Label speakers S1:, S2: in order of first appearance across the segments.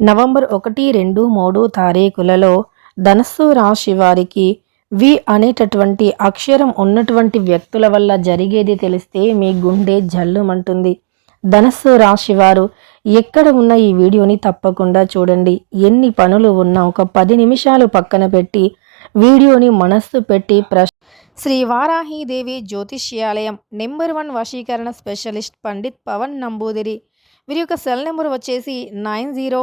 S1: November ఒకటి రెండు మూడు తారీఖులలో ధనస్సు రాశి వారికి వి అనేటటువంటి అక్షరం ఉన్నటువంటి వ్యక్తుల వల్ల జరిగేది తెలిస్తే మీ గుండె జల్లుమంటుంది. ధనస్సు రాశి వారు ఎక్కడ ఉన్న ఈ వీడియోని తప్పకుండా చూడండి. ఎన్ని పనులు ఉన్నా ఒక పది నిమిషాలు పక్కన పెట్టి వీడియోని మనస్సు పెట్టి ప్రశ్ శ్రీ వారాహీదేవి జ్యోతిష్యాలయం నెంబర్ వన్ వశీకరణ స్పెషలిస్ట్ పండిత్ పవన్ నంబూదిరి. వీరి యొక్క సెల్ నెంబర్ వచ్చేసి nine zero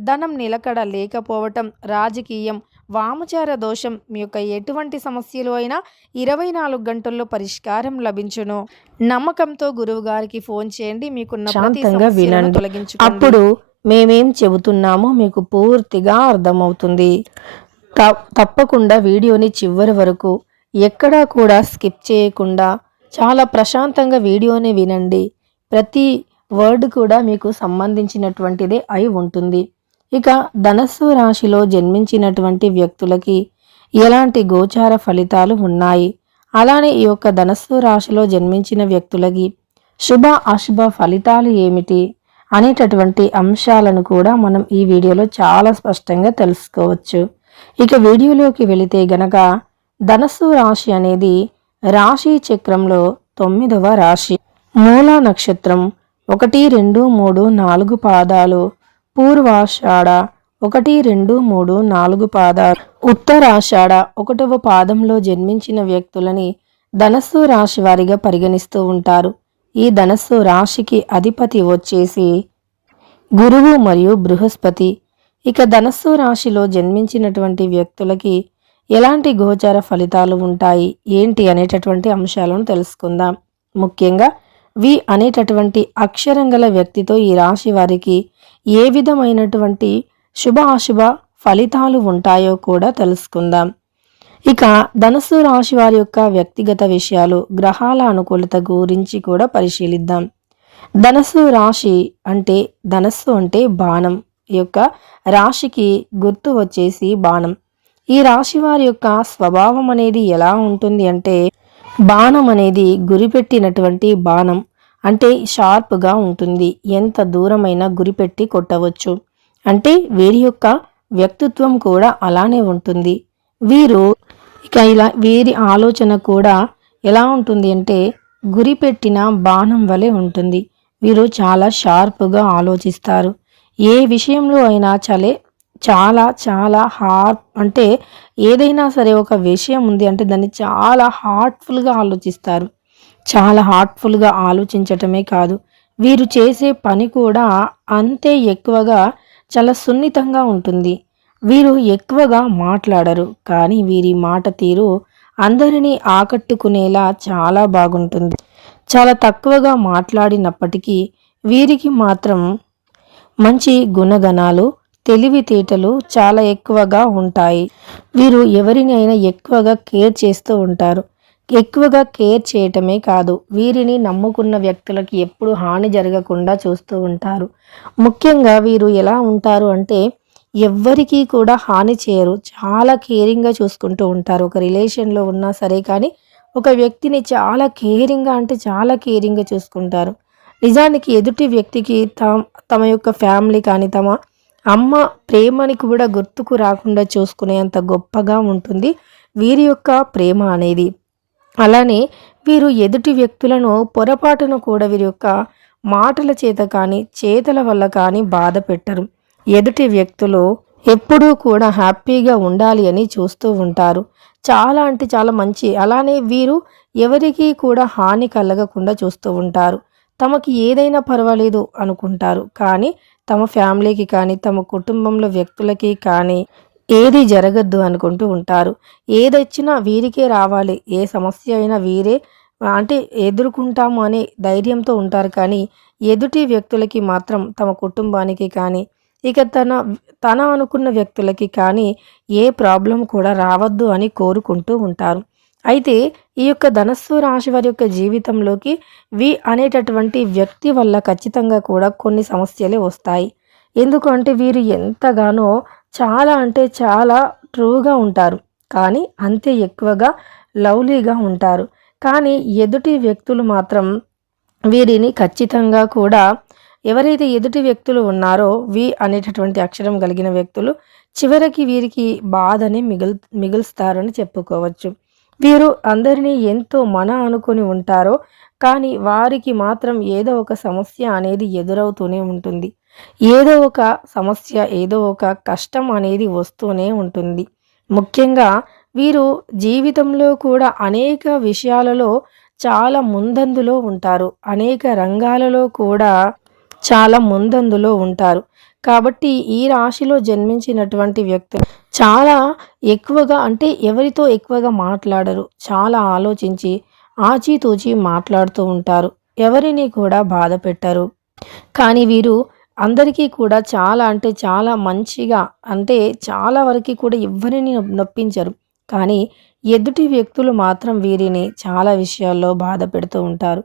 S1: ధనం నిలకడ లేకపోవటం రాజకీయం వామచార దోషం మీ యొక్క ఎటువంటి సమస్యలు అయినా ఇరవై నాలుగు గంటల్లో పరిష్కారం లభించును. నమ్మకంతో గురువు గారికి ఫోన్ చేయండి. మీకున్న. తొలగించుకోండి.
S2: అప్పుడు మేమేం చెబుతున్నామో మీకు పూర్తిగా అర్థమవుతుంది. త- తప్పకుండా వీడియోని చివరి వరకు ఎక్కడా కూడా స్కిప్ చేయకుండా చాలా ప్రశాంతంగా వీడియోని వినండి. ప్రతి వర్డ్ కూడా మీకు సంబంధించినటువంటిదే అయి ఉంటుంది. ఇక ధనస్సు రాశిలో జన్మించినటువంటి వ్యక్తులకి ఎలాంటి గోచార ఫలితాలు ఉన్నాయి? అలానే ఈ యొక్క ధనస్సు రాశిలో జన్మించిన వ్యక్తులకి శుభ అశుభ ఫలితాలు ఏమిటి? అనేటటువంటి అంశాలను కూడా మనం ఈ వీడియోలో చాలా స్పష్టంగా తెలుసుకోవచ్చు. ఇక వీడియోలోకి వెళితే గనక ధనస్సు రాశి అనేది రాశి చక్రంలో తొమ్మిదవ రాశి. మూల నక్షత్రం ఒకటి రెండు మూడు నాలుగు పాదాలు పూర్వాషాఢ ఒకటి రెండు మూడు నాలుగు పాదాలు. ఉత్తరాషాఢ ఒకటవ పాదంలో జన్మించిన వ్యక్తులని ధనస్సు రాశి వారిగా పరిగణిస్తూ ఉంటారు. ఈ ధనస్సు రాశికి అధిపతి వచ్చేసి గురువు మరియు బృహస్పతి. ఇక ధనస్సు రాశిలో జన్మించినటువంటి వ్యక్తులకి ఎలాంటి గోచార ఫలితాలు ఉంటాయి? ఏంటి అనేటటువంటి అంశాలను తెలుసుకుందాం. ముఖ్యంగా వి అనేటటువంటి అక్షరం గల వ్యక్తితో ఈ రాశి వారికి ఏ విధమైనటువంటి శుభ అశుభ ఫలితాలు ఉంటాయో కూడా తెలుసుకుందాం. ఇక ధనస్సు రాశి వారి యొక్క వ్యక్తిగత విషయాలు గ్రహాల అనుకూలత గురించి కూడా పరిశీలిద్దాం. ధనస్సు రాశి అంటే ధనస్సు అంటే బాణం యొక్క రాశికి గుర్తు వచ్చేసి బాణం. ఈ రాశి వారి యొక్క స్వభావం అనేది ఎలా ఉంటుంది అంటే బాణం అనేది గురిపెట్టినటువంటి బాణం. అంటే షార్ప్గా ఉంటుంది. ఎంత దూరమైనా గురిపెట్టి కొట్టవచ్చు. అంటే వీరి యొక్క వ్యక్తిత్వం కూడా అలానే ఉంటుంది. వీరు ఇక ఇలా వీరి ఆలోచన కూడా ఎలా ఉంటుంది అంటే గురిపెట్టిన బాణం వలె ఉంటుంది. వీరు చాలా షార్ప్గా ఆలోచిస్తారు. ఏ విషయంలో అయినా చలే చాలా చాలా హార్ అంటే ఏదైనా సరే ఒక విషయం ఉంది అంటే దాన్ని చాలా హార్ట్ఫుల్గా ఆలోచిస్తారు. చాలా హార్ట్ఫుల్గా ఆలోచించటమే కాదు. వీరు చేసే పని కూడా అంతే ఎక్కువగా చాలా సున్నితంగా ఉంటుంది. వీరు ఎక్కువగా మాట్లాడరు కానీ వీరి మాట తీరు అందరినీ ఆకట్టుకునేలా చాలా బాగుంటుంది. చాలా తక్కువగా మాట్లాడినప్పటికీ వీరికి మాత్రం మంచి గుణగణాలు తెలివితేటలు చాలా ఎక్కువగా ఉంటాయి. వీరు ఎవరినైనా ఎక్కువగా కేర్ చేస్తూ ఉంటారు. ఎక్కువగా కేర్ చేయటమే కాదు వీరిని నమ్ముకున్న వ్యక్తులకి ఎప్పుడు హాని జరగకుండా చూస్తూ ఉంటారు. ముఖ్యంగా వీరు ఎలా ఉంటారు అంటే ఎవ్వరికీ కూడా హాని చేయరు. చాలా కేరింగ్గా చూసుకుంటూ ఉంటారు. ఒక రిలేషన్లో ఉన్నా సరే కానీ ఒక వ్యక్తిని చాలా కేరింగ్గా అంటే చాలా కేరింగ్గా చూసుకుంటారు. నిజానికి ఎదుటి వ్యక్తికి తమ తమ యొక్క ఫ్యామిలీ కానీ తమ అమ్మ ప్రేమని కూడా గుర్తుకు రాకుండా చూసుకునేంత గొప్పగా ఉంటుంది వీరి యొక్క ప్రేమ అనేది. అలానే వీరు ఎదుటి వ్యక్తులను పొరపాటును కూడా వీరి యొక్క మాటల చేత కానీ చేతల వల్ల కానీ బాధ పెట్టరు. ఎదుటి వ్యక్తులు ఎప్పుడూ కూడా హ్యాపీగా ఉండాలి అని చూస్తూ ఉంటారు. చాలా అంటే చాలా మంచి. అలానే వీరు ఎవరికీ కూడా హాని కలగకుండా చూస్తూ ఉంటారు. తమకి ఏదైనా పర్వాలేదు అనుకుంటారు. కానీ తమ ఫ్యామిలీకి కానీ తమ కుటుంబంలో వ్యక్తులకి కానీ ఏది జరగద్దు అనుకుంటూ ఉంటారు. ఏదొచ్చినా వీరికే రావాలి. ఏ సమస్య అయినా వీరే అంటే ఎదుర్కొంటాము అనే ధైర్యంతో ఉంటారు. కానీ ఎదుటి వ్యక్తులకి మాత్రం తమ కుటుంబానికి కానీ ఇక తన తన అనుకున్న వ్యక్తులకి కానీ ఏ ప్రాబ్లం కూడా రావద్దు అని కోరుకుంటూ ఉంటారు. అయితే ఈ యొక్క ధనస్సు రాశి వారి యొక్క జీవితంలోకి వి అనేటటువంటి వ్యక్తి వల్ల ఖచ్చితంగా కూడా కొన్ని సమస్యలే వస్తాయి. ఎందుకంటే వీరు ఎంతగానో చాలా అంటే చాలా ట్రూగా ఉంటారు. కానీ అంతే ఎక్కువగా లవ్లీగా ఉంటారు. కానీ ఎదుటి వ్యక్తులు మాత్రం వీరిని ఖచ్చితంగా కూడా ఎవరైతే ఎదుటి వ్యక్తులు ఉన్నారో వి అనేటటువంటి అక్షరం కలిగిన వ్యక్తులు చివరికి వీరికి బాధని మిగుల్ మిగులుస్తారని చెప్పుకోవచ్చు. వీరు అందరినీ ఎంతో మన అనుకొని ఉంటారో కానీ వారికి మాత్రం ఏదో ఒక సమస్య అనేది ఎదురవుతూనే ఉంటుంది. ఏదో ఒక సమస్య ఏదో ఒక కష్టం అనేది వస్తూనే ఉంటుంది. ముఖ్యంగా వీరు జీవితంలో కూడా అనేక విషయాలలో చాలా ముందందులో ఉంటారు. అనేక రంగాలలో కూడా చాలా ముందందులో ఉంటారు. కాబట్టి ఈ రాశిలో జన్మించినటువంటి వ్యక్తులు చాలా ఎక్కువగా అంటే ఎవరితో ఎక్కువగా మాట్లాడరు. చాలా ఆలోచించి ఆచితూచి మాట్లాడుతూ ఉంటారు. ఎవరిని కూడా బాధ పెట్టరు కానీ వీరు అందరికీ కూడా చాలా అంటే చాలా మంచిగా అంటే చాలా వరకు కూడా ఎవరిని నొప్పించరు. కానీ ఎదుటి వ్యక్తులు మాత్రం వీరిని చాలా విషయాల్లో బాధ పెడుతూ ఉంటారు.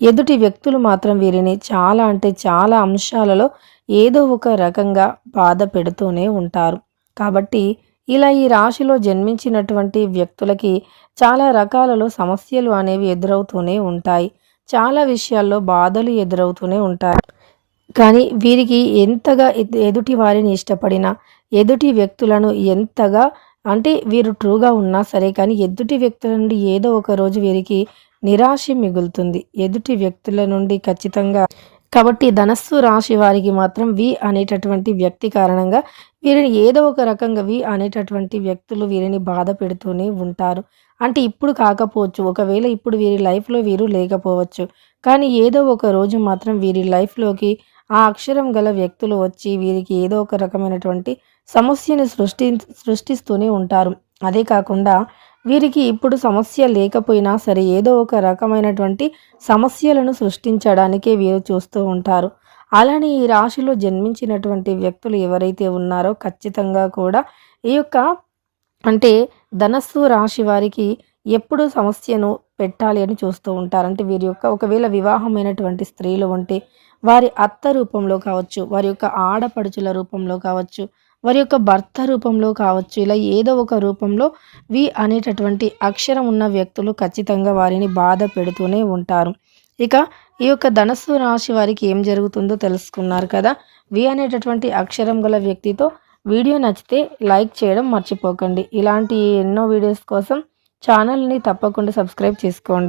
S2: ఎదుటి వ్యక్తులు మాత్రం వీరిని చాలా అంటే చాలా అంశాలలో ఏదో ఒక రకంగా బాధ పెడుతూనే ఉంటారు. కాబట్టి ఇలా ఈ రాశిలో జన్మించినటువంటి వ్యక్తులకి చాలా రకాలలో సమస్యలు అనేవి ఎదురవుతూనే ఉంటాయి. చాలా విషయాల్లో బాధలు ఎదురవుతూనే ఉంటాయి. కానీ వీరికి ఎంతగా ఎదుటి వారిని ఇష్టపడినా ఎదుటి వ్యక్తులను ఎంతగా అంటే వీరు ట్రూగా ఉన్నా సరే కానీ ఎదుటి వ్యక్తుల నుండి ఏదో ఒక రోజు వీరికి నిరాశ మిగులుతుంది. ఎదుటి వ్యక్తుల నుండి ఖచ్చితంగా. కాబట్టి ధనస్సు రాశి వారికి మాత్రం వి అనేటటువంటి వ్యక్తి కారణంగా వీరిని ఏదో ఒక రకంగా వి అనేటటువంటి వ్యక్తులు వీరిని బాధ పెడుతూనే ఉంటారు. అంటే ఇప్పుడు కాకపోవచ్చు ఒకవేళ ఇప్పుడు వీరి లైఫ్లో వీరు లేకపోవచ్చు కానీ ఏదో ఒక రోజు మాత్రం వీరి లైఫ్లోకి ఆ అక్షరం గల వ్యక్తులు వచ్చి వీరికి ఏదో ఒక రకమైనటువంటి సమస్యను సృష్టి సృష్టిస్తూనే ఉంటారు. అదే కాకుండా వీరికి ఇప్పుడు సమస్య లేకపోయినా సరే ఏదో ఒక రకమైనటువంటి సమస్యలను సృష్టించడానికే వీరు చూస్తూ ఉంటారు. అలానే ఈ రాశిలో జన్మించినటువంటి వ్యక్తులు ఎవరైతే ఉన్నారో ఖచ్చితంగా కూడా ఈ యొక్క అంటే ధనస్సు రాశి వారికి ఎప్పుడు సమస్యను పెట్టాలి అని చూస్తూ ఉంటారు. అంటే వీరి యొక్క ఒకవేళ వివాహమైనటువంటి స్త్రీలు ఉంటే వారి అత్త రూపంలో కావచ్చు వారి యొక్క ఆడపడుచుల రూపంలో కావచ్చు వారి యొక్క భర్త రూపంలో కావచ్చు ఇలా ఏదో ఒక రూపంలో వి అనేటటువంటి అక్షరం ఉన్న వ్యక్తులు ఖచ్చితంగా వారిని బాధ పెడుతూనే ఉంటారు. ఇక ఈ యొక్క ధనస్సు రాశి వారికి ఏం జరుగుతుందో తెలుసుకున్నారు కదా? వి అనేటటువంటి అక్షరం గల వ్యక్తితో వీడియో నచ్చితే లైక్ చేయడం మర్చిపోకండి. ఇలాంటి ఎన్నో వీడియోస్ కోసం ఛానల్ని తప్పకుండా సబ్స్క్రైబ్ చేసుకోండి.